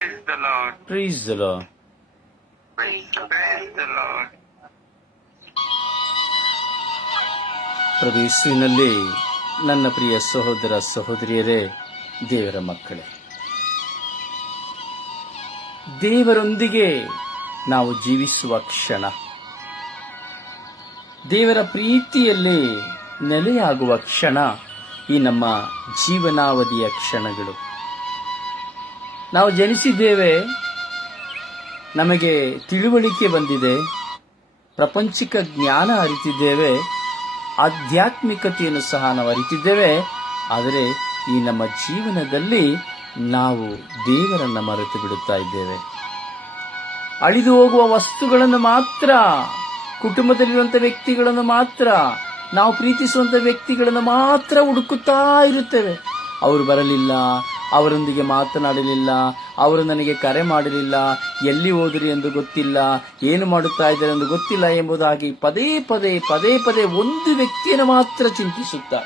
Praise the Lord. Praise the Lord. Praise the Lord. ನನ್ನ ಪ್ರಿಯ ಸಹೋದರ ಸಹೋದರಿಯರೇ, ದೇವರ ಮಕ್ಕಳೇ ದೇವರೊಂದಿಗೆ ನಾವು ಜೀವಿಸುವ ಕ್ಷಣ ದೇವರ ಪ್ರೀತಿಯಲ್ಲಿ ನೆಲೆಯಾಗುವ ಕ್ಷಣ ಈ ನಮ್ಮ ಜೀವನಾವಧಿಯ ಕ್ಷಣಗಳು ನಾವು ಜನಿಸಿದ್ದೇವೆ. ನಮಗೆ ತಿಳುವಳಿಕೆ ಬಂದಿದೆ. ಪ್ರಪಂಚಿಕ ಜ್ಞಾನ ಅರಿತಿದ್ದೇವೆ. ಆಧ್ಯಾತ್ಮಿಕತೆಯನ್ನು ಸಹ ನಾವು ಅರಿತಿದ್ದೇವೆ. ಆದರೆ ಈ ನಮ್ಮ ಜೀವನದಲ್ಲಿ ನಾವು ದೇವರನ್ನು ಮರೆತು ಬಿಡುತ್ತಾ ಇದ್ದೇವೆ. ಅಳಿದು ಹೋಗುವ ವಸ್ತುಗಳನ್ನು ಮಾತ್ರ, ಕುಟುಂಬದಲ್ಲಿರುವಂಥ ವ್ಯಕ್ತಿಗಳನ್ನು ಮಾತ್ರ, ನಾವು ಪ್ರೀತಿಸುವಂಥ ವ್ಯಕ್ತಿಗಳನ್ನು ಮಾತ್ರ ಹುಡುಕುತ್ತಾ ಇರುತ್ತೇವೆ. ಅವರು ಬರಲಿಲ್ಲ ಅವರೊಂದಿಗೆ ಮಾತನಾಡಲಿಲ್ಲ, ಅವರು ನನಗೆ ಕರೆ ಮಾಡಲಿಲ್ಲ ಎಲ್ಲಿ ಹೋದ್ರಿ ಎಂದು ಗೊತ್ತಿಲ್ಲ, ಏನು ಮಾಡುತ್ತಾ ಇದ್ದಾರೆ ಎಂದು ಗೊತ್ತಿಲ್ಲ ಎಂಬುದಾಗಿ ಪದೇ ಪದೇ ಪದೇ ಪದೇ ಒಂದು ವ್ಯಕ್ತಿಯನ್ನು ಮಾತ್ರ ಚಿಂತಿಸುತ್ತಾ,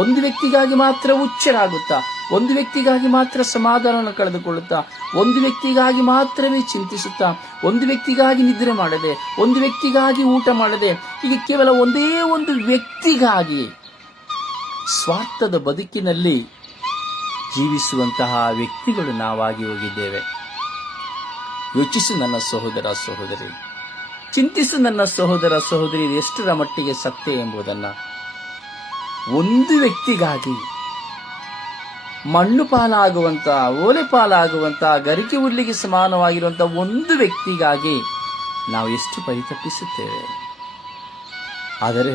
ಒಂದು ವ್ಯಕ್ತಿಗಾಗಿ ಮಾತ್ರ ಹುಚ್ಚರಾಗುತ್ತಾ, ಒಂದು ವ್ಯಕ್ತಿಗಾಗಿ ಮಾತ್ರ ಸಮಾಧಾನವನ್ನು ಕಳೆದುಕೊಳ್ಳುತ್ತಾ, ಒಂದು ವ್ಯಕ್ತಿಗಾಗಿ ಮಾತ್ರವೇ ಚಿಂತಿಸುತ್ತಾ, ಒಂದು ವ್ಯಕ್ತಿಗಾಗಿ ನಿದ್ರೆ ಮಾಡದೆ, ಒಂದು ವ್ಯಕ್ತಿಗಾಗಿ ಊಟ ಮಾಡದೆ ಈಗ ಕೇವಲ ಒಂದೇ ಒಂದು ವ್ಯಕ್ತಿಗಾಗಿ ಸ್ವಾರ್ಥದ ಬದುಕಿನಲ್ಲಿ ಜೀವಿಸುವಂತಹ ವ್ಯಕ್ತಿಗಳು ನಾವಾಗಿ ಹೋಗಿದ್ದೇವೆ. ಯೋಚಿಸು ನನ್ನ ಸಹೋದರ ಸಹೋದರಿ. ಚಿಂತಿಸು ನನ್ನ ಸಹೋದರ ಸಹೋದರಿ ಎಷ್ಟರ ಮಟ್ಟಿಗೆ ಸತ್ಯ ಎಂಬುದನ್ನ. ಒಂದು ವ್ಯಕ್ತಿಗಾಗಿ ಮಣ್ಣು ಪಾಲಾಗುವಂತಹ ಓಲೆ ಪಾಲಾಗುವಂತಹ ಗರಿಕೆ ಹುಲ್ಲಿಗೆ ಸಮಾನವಾಗಿರುವಂತಹ ಒಂದು ವ್ಯಕ್ತಿಗಾಗಿ ನಾವು ಎಷ್ಟು ಪರಿತಪಿಸುತ್ತೇವೆ ಆದರೆ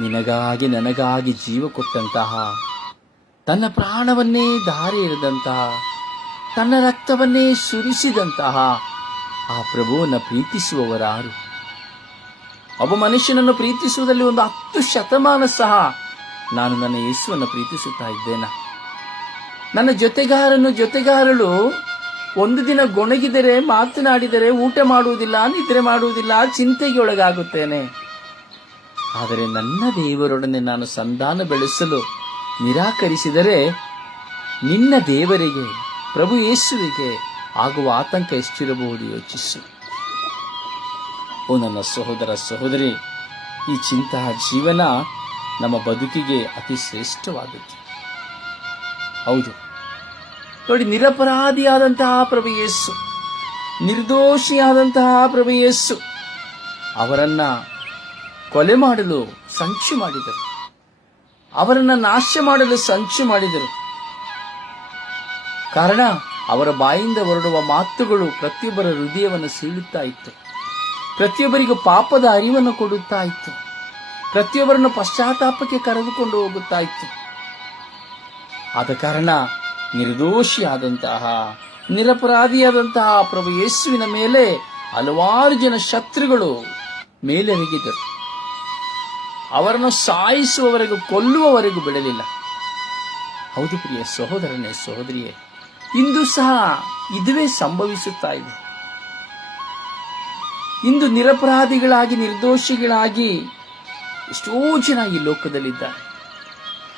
ನಿನಗಾಗಿ, ನನಗಾಗಿ ಜೀವ ಕೊಟ್ಟಂತಹ ತನ್ನ ಪ್ರಾಣವನ್ನೇ ದಾರಿ ಎರೆದಂತಹ ತನ್ನ ರಕ್ತವನ್ನೇ ಸುರಿಸಿದಂತಹ ಆ ಪ್ರಭುವನ್ನು ಪ್ರೀತಿಸುವವರಾರು ಒಬ್ಬ ಮನುಷ್ಯನನ್ನು ಪ್ರೀತಿಸುವುದರಲ್ಲಿ ಒಂದು ಹತ್ತು ಶತಮಾನ ಸಹ ನಾನು ನನ್ನ ಯೇಸುವನ್ನು ಪ್ರೀತಿಸುತ್ತಾ ಇದ್ದೇನೆ? ನನ್ನ ಜೊತೆಗಾರನು ಜೊತೆಗಾರಳು ಒಂದು ದಿನ ಗೊಣಗಿದರೆ, ಮಾತನಾಡಿದರೆ, ಊಟ ಮಾಡುವುದಿಲ್ಲ, ನಿದ್ರೆ ಮಾಡುವುದಿಲ್ಲ ಚಿಂತೆಗೆ ಒಳಗಾಗುತ್ತೇನೆ ಆದರೆ ನನ್ನ ದೇವರೊಡನೆ ನಾನು ಸಂಧಾನ ಬೆಳೆಸಲು ನಿರಾಕರಿಸಿದರೆ ನಿನ್ನ ದೇವರಿಗೆ, ಪ್ರಭು ಯೇಸುವಿಗೆ ಆಗುವ ಆತಂಕ ಎಷ್ಟಿರಬಹುದು ಯೋಚಿಸು. ಓ ನನ್ನ ಸಹೋದರ ಸಹೋದರಿ, ಈ ಚಿಂತಹ ಜೀವನ ನಮ್ಮ ಬದುಕಿಗೆ ಅತಿ ಶ್ರೇಷ್ಠವಾದದ್ದು. ಹೌದು. ನೋಡಿ, ನಿರಪರಾಧಿಯಾದಂತಹ ಪ್ರಭು ಯೇಸು, ನಿರ್ದೋಷಿಯಾದಂತಹ ಪ್ರಭು ಯೇಸು ಅವರನ್ನ ಕೊಲೆ ಮಾಡಲು ಸಂಚು ಮಾಡಿದರು. ಅವರನ್ನ ನಾಶ ಮಾಡಲು ಸಂಚು ಮಾಡಿದರು. ಕಾರಣ, ಅವರ ಬಾಯಿಂದ ಹೊರಡುವ ಮಾತುಗಳು ಪ್ರತಿಯೊಬ್ಬರ ಹೃದಯವನ್ನು ಸೀಳುತ್ತಾ ಇತ್ತು. ಪ್ರತಿಯೊಬ್ಬರಿಗೂ ಪಾಪದ ಅರಿವನ್ನು ಕೊಡುತ್ತಾ ಇತ್ತು. ಪ್ರತಿಯೊಬ್ಬರನ್ನು ಪಶ್ಚಾತ್ತಾಪಕ್ಕೆ ಕರೆದುಕೊಂಡು ಹೋಗುತ್ತಾ ಇತ್ತು. ಆದ ಕಾರಣ, ನಿರ್ದೋಷಿಯಾದಂತಹ, ನಿರಪರಾಧಿಯಾದಂತಹ ಪ್ರಭು ಯೇಸುವಿನ ಮೇಲೆ ಹಲವಾರು ಜನ ಶತ್ರುಗಳು ಮೇಲೆರಗಿದರು. ಅವರನ್ನು ಸಾಯಿಸುವವರೆಗೂ, ಕೊಲ್ಲುವವರೆಗೂ ಬಿಡಲಿಲ್ಲ ಹೌದು ಪ್ರಿಯ ಸಹೋದರನೇ, ಸಹೋದರಿಯೇ, ಇಂದು ಸಹ ಇದುವೇ ಸಂಭವಿಸುತ್ತಾ ಇದೆ. ಇಂದು ನಿರಪರಾಧಿಗಳಾಗಿ, ನಿರ್ದೋಷಿಗಳಾಗಿ ಎಷ್ಟೋ ಜನ ಈ ಲೋಕದಲ್ಲಿದ್ದಾರೆ.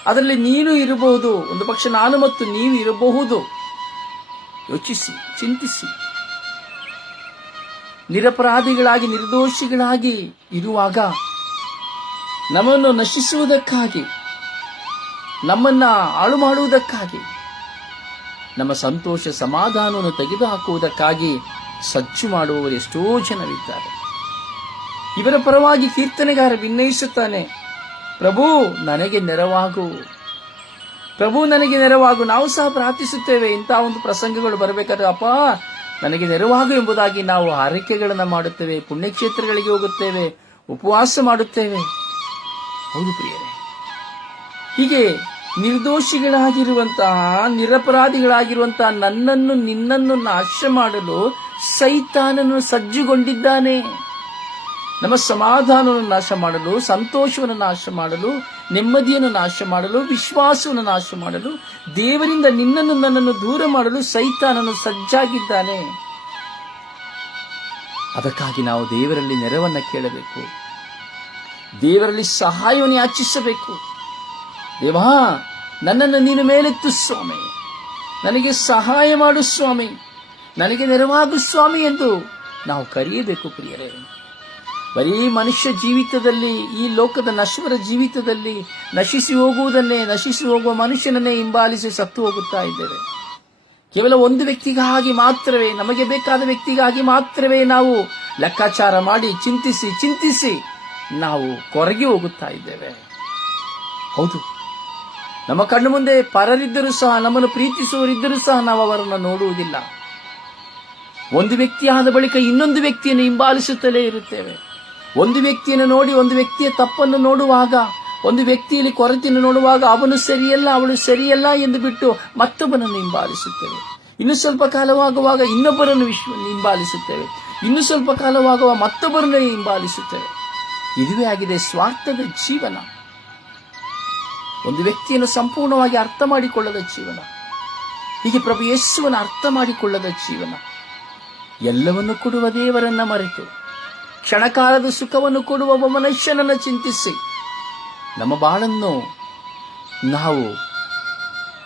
ಅದರಲ್ಲಿ ನೀನು ಇರಬಹುದು, ಒಂದು ಪಕ್ಷ ನಾನು ಮತ್ತು ನೀವು ಇರಬಹುದು. ಯೋಚಿಸಿ, ಚಿಂತಿಸಿ. ನಿರಪರಾಧಿಗಳಾಗಿ, ನಿರ್ದೋಷಿಗಳಾಗಿ ಇರುವಾಗ ನಮ್ಮನ್ನು ನಶಿಸುವುದಕ್ಕಾಗಿ, ನಮ್ಮನ್ನ ಹಾಳು ಮಾಡುವುದಕ್ಕಾಗಿ ನಮ್ಮ ಸಂತೋಷ ಸಮಾಧಾನವನ್ನು ತೆಗೆದುಹಾಕುವುದಕ್ಕಾಗಿ ಸಜ್ಜು ಮಾಡುವವರು ಎಷ್ಟೋ ಜನರಿದ್ದಾರೆ. ಇವರ ಪರವಾಗಿ ಕೀರ್ತನೆಗಾರ ವಿನ್ನಯಿಸುತ್ತಾನೆ ಪ್ರಭು, ನನಗೆ ನೆರವಾಗು. ಪ್ರಭು, ನನಗೆ ನೆರವಾಗು. ನಾವು ಸಹ ಪ್ರಾರ್ಥಿಸುತ್ತೇವೆ. ಇಂತಹ ಒಂದು ಪ್ರಸಂಗಗಳು ಬರಬೇಕಾದ್ರೆ, ಅಪ್ಪ, ನನಗೆ ನೆರವಾಗು ಎಂಬುದಾಗಿ ನಾವು ಆರೈಕೆಗಳನ್ನು ಮಾಡುತ್ತೇವೆ, ಪುಣ್ಯಕ್ಷೇತ್ರಗಳಿಗೆ ಹೋಗುತ್ತೇವೆ, ಉಪವಾಸ ಮಾಡುತ್ತೇವೆ. ಹೌದು ಪ್ರಿಯರೇ. ಹೀಗೆ ನಿರ್ದೋಷಿಗಳಾಗಿರುವಂತಹ ನಿರಪರಾಧಿಗಳಾಗಿರುವಂತಹ ನನ್ನನ್ನು ನಿನ್ನನ್ನು ನಾಶ ಮಾಡಲು ಸೈತಾನನು ಸಜ್ಜುಗೊಂಡಿದ್ದಾನೆ. ನಮ್ಮ ಸಮಾಧಾನವನ್ನು ನಾಶ ಮಾಡಲು, ಸಂತೋಷವನ್ನು ನಾಶ ಮಾಡಲು, ನೆಮ್ಮದಿಯನ್ನು ನಾಶ ಮಾಡಲು, ವಿಶ್ವಾಸವನ್ನು ನಾಶ ಮಾಡಲು, ದೇವರಿಂದ ನಿನ್ನನ್ನು ನನ್ನನ್ನು ದೂರ ಮಾಡಲು ಸೈತಾನನು ಸಜ್ಜಾಗಿದ್ದಾನೆ. ಅದಕ್ಕಾಗಿ ನಾವು ದೇವರಲ್ಲಿ ನೆರವನ್ನು ಕೇಳಬೇಕು. ದೇವರಲ್ಲಿ ಸಹಾಯವನ್ನು ಯಾಚಿಸಬೇಕು. ದೇವಾ, ನನ್ನನ್ನು ನೀನು ಮೇಲೆತ್ತು ಸ್ವಾಮಿ. ನನಗೆ ಸಹಾಯ ಮಾಡು ಸ್ವಾಮಿ. ನನಗೆ ನೆರವಾಗು ಸ್ವಾಮಿ ಎಂದು ನಾವು ಕರೆಯಬೇಕು ಪ್ರಿಯರೇ. ಬರೀ ಮನುಷ್ಯ ಜೀವಿತದಲ್ಲಿ, ಈ ಲೋಕದ ನಶ್ವರ ಜೀವಿತದಲ್ಲಿ ನಶಿಸಿ ಹೋಗುವುದನ್ನೇ, ನಶಿಸಿ ಹೋಗುವ ಮನುಷ್ಯನನ್ನೇ ಹಿಂಬಾಲಿಸಿ ಸತ್ತು ಹೋಗುತ್ತಾ ಇದ್ದೇವೆ. ಕೇವಲ ಒಂದು ವ್ಯಕ್ತಿಗಾಗಿ ಮಾತ್ರವೇ, ನಮಗೆ ಬೇಕಾದ ವ್ಯಕ್ತಿಗಾಗಿ ಮಾತ್ರವೇ ನಾವು ಲೆಕ್ಕಾಚಾರ ಮಾಡಿ ಚಿಂತಿಸಿ ಚಿಂತಿಸಿ ನಾವು ಕೊರಗಿ ಹೋಗುತ್ತಾ ಇದ್ದೇವೆ. ಹೌದು. ನಮ್ಮ ಕಣ್ಣು ಮುಂದೆ ಪರರಿದ್ದರೂ ಸಹ, ನಮ್ಮನ್ನು ಪ್ರೀತಿಸುವರಿದ್ದರೂ ಸಹ ನಾವು ಅವರನ್ನು ನೋಡುವುದಿಲ್ಲ. ಒಂದು ವ್ಯಕ್ತಿಯಾದ ಬಳಿಕ ಇನ್ನೊಂದು ವ್ಯಕ್ತಿಯನ್ನು ಹಿಂಬಾಲಿಸುತ್ತಲೇ ಇರುತ್ತೇವೆ. ಒಂದು ವ್ಯಕ್ತಿಯನ್ನು ನೋಡಿ, ಒಂದು ವ್ಯಕ್ತಿಯ ತಪ್ಪನ್ನು ನೋಡುವಾಗ, ಒಂದು ವ್ಯಕ್ತಿಯಲ್ಲಿ ಕೊರತೆಯನ್ನು ನೋಡುವಾಗ ಅವನು ಸರಿಯಲ್ಲ, ಅವಳು ಸರಿಯಲ್ಲ ಎಂದು ಬಿಟ್ಟು ಮತ್ತೊಬ್ಬನನ್ನು ಹಿಂಬಾಲಿಸುತ್ತೇವೆ. ಇನ್ನು ಸ್ವಲ್ಪ ಕಾಲವಾಗುವಾಗ ಇನ್ನೊಬ್ಬರನ್ನು ವಿಶ್ವ ಹಿಂಬಾಲಿಸುತ್ತೇವೆ. ಇನ್ನು ಸ್ವಲ್ಪ ಕಾಲವಾಗುವ ಮತ್ತೊಬ್ಬರನ್ನು ಹಿಂಬಾಲಿಸುತ್ತೇವೆ. ಇದುವೇ ಆಗಿದೆ ಸ್ವಾರ್ಥದ ಜೀವನ. ಒಂದು ವ್ಯಕ್ತಿಯನ್ನು ಸಂಪೂರ್ಣವಾಗಿ ಅರ್ಥ ಮಾಡಿಕೊಳ್ಳದ ಜೀವನ. ಹೀಗೆ ಪ್ರಭು ಯೇಸುವನ್ನು ಅರ್ಥ ಮಾಡಿಕೊಳ್ಳದ ಜೀವನ. ಎಲ್ಲವನ್ನು ಕೊಡುವ ದೇವರನ್ನ ಮರೆತು, ಕ್ಷಣಕಾಲದ ಸುಖವನ್ನು ಕೊಡುವ ಒಬ್ಬ ಮನುಷ್ಯನನ್ನು ಚಿಂತಿಸಿ, ನಮ್ಮ ಬಾಳನ್ನು ನಾವು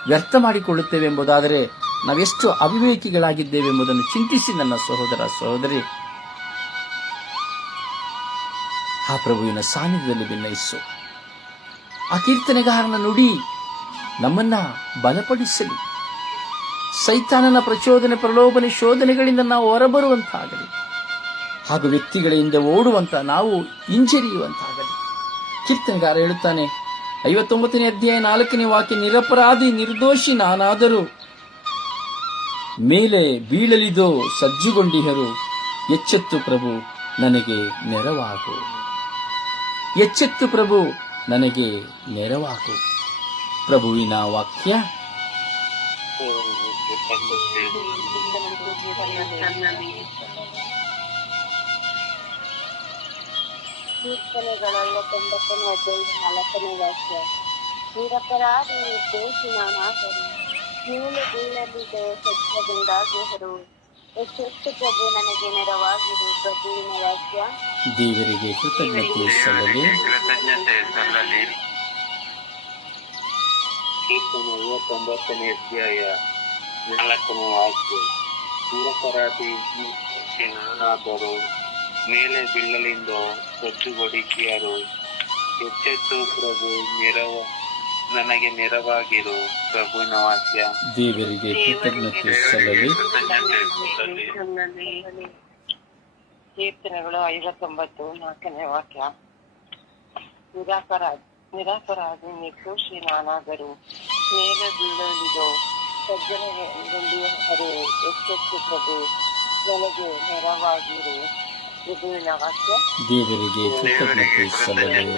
ವ್ಯರ್ಥ ಮಾಡಿಕೊಳ್ಳುತ್ತೇವೆ ಎಂಬುದಾದರೆ ನಾವೆಷ್ಟು ಅವಿವೇಕಿಗಳಾಗಿದ್ದೇವೆ ಎಂಬುದನ್ನು ಚಿಂತಿಸಿ ನನ್ನ ಸಹೋದರ ಸಹೋದರಿ. ಆ ಪ್ರಭುವಿನ ಸಾನ್ನಿಧ್ಯದಲ್ಲಿ ಭಿನ್ನಯಿಸು ಆ ಕೀರ್ತನೆಗಾರನ ನುಡಿ ನಮ್ಮನ್ನ ಬಲಪಡಿಸಲಿ. ಸೈತಾನನ ಪ್ರಚೋದನೆ ಪ್ರಲೋಭನೆ ಶೋಧನೆಗಳಿಂದ ನಾವು ಹೊರಬರುವಂತಾಗಲಿ. ಹಾಗೂ ವ್ಯಕ್ತಿಗಳಿಂದ ಓಡುವಂತ ನಾವು ಹಿಂಜರಿಯುವಂತಾಗಲಿ. ಕೀರ್ತನೆಗಾರ ಹೇಳುತ್ತಾನೆ, ಐವತ್ತೊಂಬತ್ತನೇ ಅಧ್ಯಾಯ ನಾಲ್ಕನೇ ವಾಕ್ಯ, ನಿರಪರಾಧಿ, ನಿರ್ದೋಷಿ ನಾನಾದರೂ ಮೇಲೆ ಬೀಳಲಿದೋ ಸಜ್ಜುಗೊಂಡಿಹರು, ಎಚ್ಚೆತ್ತು ಪ್ರಭು, ನನಗೆ ನೆರವಾಗು. ಎಚ್ಚೆತ್ತು ಪ್ರಭು ನನಗೆ ನೆರವಾಗು ಪ್ರಭುವಿನ ವಾಕ್ಯ ಕೀರ್ತನೆಗಳ ಐವತ್ತೊಂಬತ್ತನೇ ಅಧ್ಯಾಯ ನಾಲ್ಕನೇ ವಾಕ್ಯ ನಿರಪರಾಧಿ ದೋಷಿ ನಾನಾದರೂ ಮೇಲೆ ಬೀಳಲಿದೆ ಸತ್ಯದಿಂದಾಗಿಹರು ಎಷ್ಟೆಷ್ಟು ಪ್ರಭು ನನಗೆ ನೆರವಾಗಿರು ಪ್ರಭುವಿನ ವಾಕ್ಯ ದೇವರಿಗೆ ಕೃತಜ್ಞತೆ ಸಲ್ಲಲಿ ಕೃತಜ್ಞತೆ ಸಲ್ಲಲಿ ಕೀರ್ತನೆ ಐವತ್ತೊಂಬತ್ತನೇ ಅಧ್ಯಾಯ ನಾಲ್ಕನೇ ವಾಕ್ಯ ನಿರಪರಾಧಿ ನಾನಾದರೂ ಮೇಲೆ ಬೀಳಲಿಂದು ಸಜ್ಜುಗೊಡಿಸಿಯರು ಎಚ್ಚೆತ್ತು ಪ್ರಭು ನೆರವ ನನಗೆ ನೆರವಾಗಿರು ಪ್ರಭುವಿನ ವಾಕ್ಯ. ದೇವರಿಗೆ ಕೃತಜ್ಞತೆ ಸಲ್ಲಲಿ. ಕೃತಜ್ಞತೆ ಸಲ್ಲಲಿ ಕೀರ್ತನೆಗಳು ಐವತ್ತೊಂಬತ್ತು ನಾಲ್ಕನೇ ವಾಕ್ಯ. ನಿರಾಪರಾಧ ನಿರಾಪರಾಧಿ ನಿರ್ದೋಷಿ ನಾನಾದರೂ ಮೇಲೆ ಬೀಳಲಿದು ಸಜ್ಜನಗೊಂಡಿಹರು ಎಚ್ಚೆತ್ತು ಪ್ರಭು ನನಗೆ ನೆರವಾಗಿರು. ಪ್ರಭುವಿನ ವಾಕ್ಯ. ದೇವರಿಗೆ ಕೃತಜ್ಞತೆ ಸಲ್ಲಲಿ.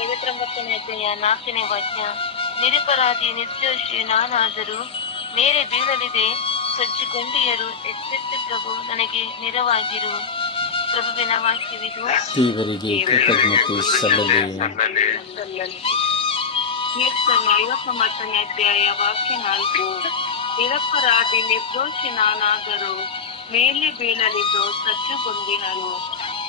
ಐವತ್ತೊಂಬತ್ತನೇ ಅಧ್ಯಾಯ ನಾಲ್ಕನೇ ವಾಕ್ಯ ನಿರಪರಾಧಿ ನಿರ್ದೋಷಿ ನಾನಾದರೂ ಮೇರೆ ಬೀಳಲಿದೆ ಸಜ್ಜುಗೊಂಡಿಯರು ಎಚ್ಚೆತ್ತು ಪ್ರಭು ನನಗೆ ನೆರವಾಗಿರು. ಪ್ರಭುವಿನ ವಾಕ್ಯವಿದು ದೇವರಿಗೆ ಕೃತಜ್ಞತೆ ಸಲ್ಲಲಿ. ಸಲ್ಲಲಿ ಕೀರ್ತನೆ ಐವತ್ತೊಂಬತ್ತನೇ ಅಧ್ಯಾಯ ವಾಕ್ಯ ನಾಲ್ಕು. ನಿರಪರಾಧಿ ನಿರ್ದೋಷಿ ನಾನಾದರೂ ಮೇಲೆ ಬೀಳಲಿದ್ದು ಸಜ್ಜುಗೊಂಡಿಹರು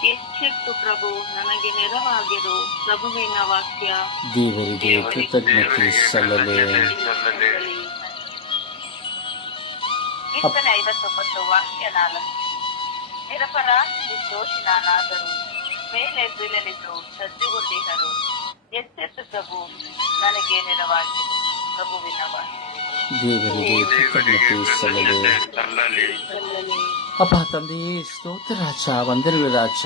ಎಚ್ಚೆತ್ತು ಪ್ರಭು ನನಗೆ ನೆರವಾಗಿರು. ಪ್ರಭುವಿನ ವಾಕ್ಯ. ದೇವರಿಗೆ ಕೃತಜ್ಞತೆ ಕೀರ್ತನೆ ಐವತ್ತೊಂಬತ್ತು ವಾಕ್ಯ ನಾಲ್ಕು. ನಿರಪರಾಧಿ ನಿರ್ದೋಷಿ ನಾನಾದರೂ. ಮೇಲೆ ಬೀಳಲಿದ್ದು ಸಜ್ಜುಗೊಂಡಿಹರು ಎಚ್ಚೆತ್ತು ಪ್ರಭು ನನಗೆ ನೆರವಾಗಿರು. ಪ್ರಭುವಿನ ವಾಕ್ಯ. ದೇವರಿಗೆ ಕೃತಜ್ಞತೆ ಸಲ್ಲಲಿ. ಅಪ್ಪ ತಂದೆಯೇ ಸ್ತೋತ್ರ ರಾಜ, ವಂದನೆಗಳು ರಾಜ.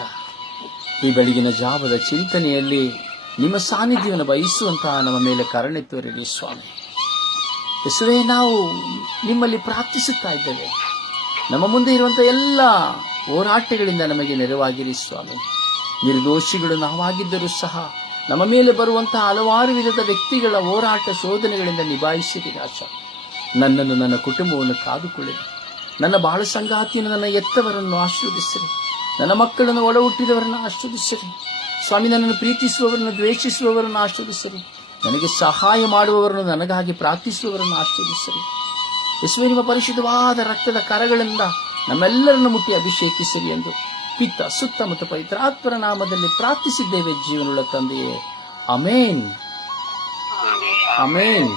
ಈ ಬೆಳಗಿನ ಜಾವದ ಚಿಂತನೆಯಲ್ಲಿ ನಿಮ್ಮ ಸಾನ್ನಿಧ್ಯವನ್ನು ಬಯಸುವಂತಹ ನಮ್ಮ ಮೇಲೆ ಕರುಣೆ ತೋರಿರಿ ಸ್ವಾಮಿ. ಹೆಸರೇ ನಾವು ನಿಮ್ಮಲ್ಲಿ ಪ್ರಾರ್ಥಿಸುತ್ತಾ ಇದ್ದೇವೆ. ನಮ್ಮ ಮುಂದೆ ಇರುವಂಥ ಎಲ್ಲ ಹೋರಾಟಗಳಿಂದ ನಮಗೆ ನೆರವಾಗಿರಿ ಸ್ವಾಮಿ. ನಿರ್ದೋಷಿಗಳು ನಾವಾಗಿದ್ದರೂ ಸಹ ನಮ್ಮ ಮೇಲೆ ಬರುವಂತಹ ಹಲವಾರು ವಿಧದ ವ್ಯಕ್ತಿಗಳ ಹೋರಾಟ ಶೋಧನೆಗಳಿಂದ ನಿಭಾಯಿಸಿರಿ ರಾಜ. ನನ್ನನ್ನು ನನ್ನ ಕುಟುಂಬವನ್ನು ಕಾದುಕೊಳ್ಳಿರಿ. ನನ್ನ ಬಾಳ ಸಂಗಾತಿಯನ್ನು ನನ್ನ ಎತ್ತವರನ್ನು ಆಶೀರ್ವದಿಸಿರಿ. ನನ್ನ ಮಕ್ಕಳನ್ನು ಒಳ ಹುಟ್ಟಿದವರನ್ನು ಆಶೀರ್ವದಿಸಿರಿ. ಸ್ವಾಮಿ ನನ್ನನ್ನು ಪ್ರೀತಿಸುವವರನ್ನು ದ್ವೇಷಿಸುವವರನ್ನು ಆಶೀರ್ವದಿಸಿರಿ. ನನಗೆ ಸಹಾಯ ಮಾಡುವವರನ್ನು ನನಗಾಗಿ ಪ್ರಾರ್ಥಿಸುವವರನ್ನು ಆಶೀರ್ವದಿಸಿರಿ. ಯೇಸುವೆ ನಿಮ್ಮ ಪರಿಶುದ್ಧವಾದ ರಕ್ತದ ಕರಗಳಿಂದ ನಮ್ಮೆಲ್ಲರನ್ನು ಮುಟ್ಟಿ ಅಭಿಷೇಕಿಸಿರಿ ಎಂದು ಪಿತ್ತ ಸುತ್ತ ಮತ್ತು ಪವಿತ್ರಾತ್ಮರ ನಾಮದಲ್ಲಿ ಪ್ರಾರ್ಥಿಸಿದ್ದೇವೆ ಜೀವನುಳ್ಳ ತಂದೆಯೇ. Amen amen